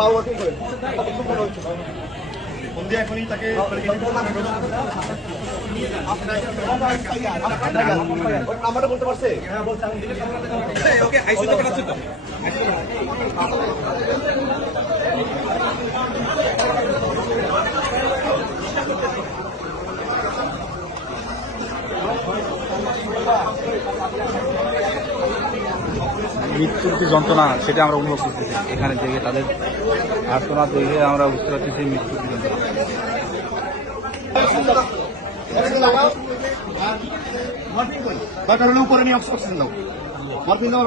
বাবা কি করে ফোন দিয়ে এখনই তাকে নাম্বারটা বলতে পারছে? হ্যাঁ বলছে। ওকে আইসিইউতে পাঠাচ্ছেন তো? মৃত্যুর যে যন্ত্রণা সেটা আমরা অনুভব করতেছি এখানে থেকে তাদের আর্তনাদ দেখে আমরা বুঝতে পারছি যে মৃত্যুর কি যন্ত্রণা। উপরে নিয়ে অক্সিজেন দাও, মরফিন দাও।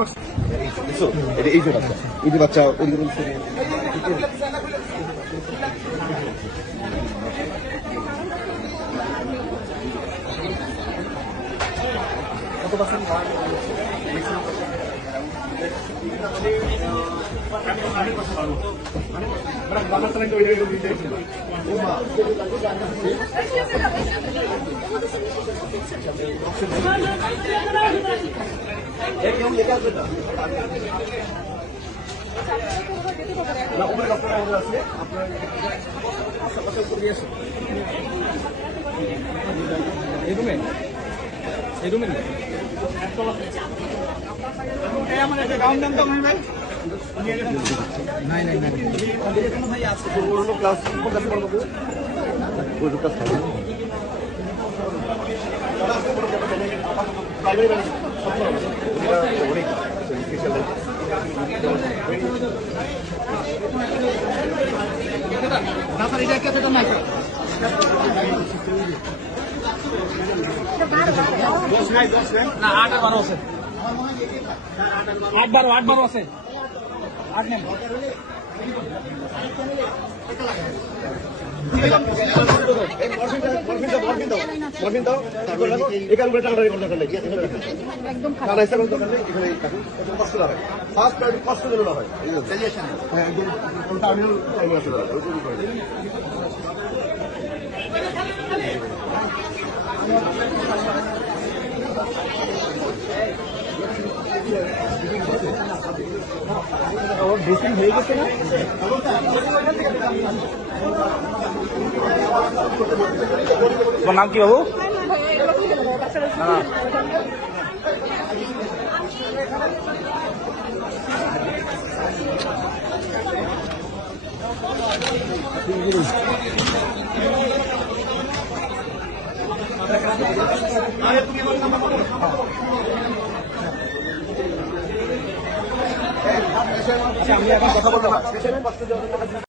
এই যে বাচ্চা, এই যে বাচ্চা কত পার্সেন্ট ক্লাস না 8 আর 12 আছে, 8 12 আছে, 8 নেন। হয়ে গেছে না? তোমার নাম কি বাবু? আমি এখন কথা বলতে পারছি।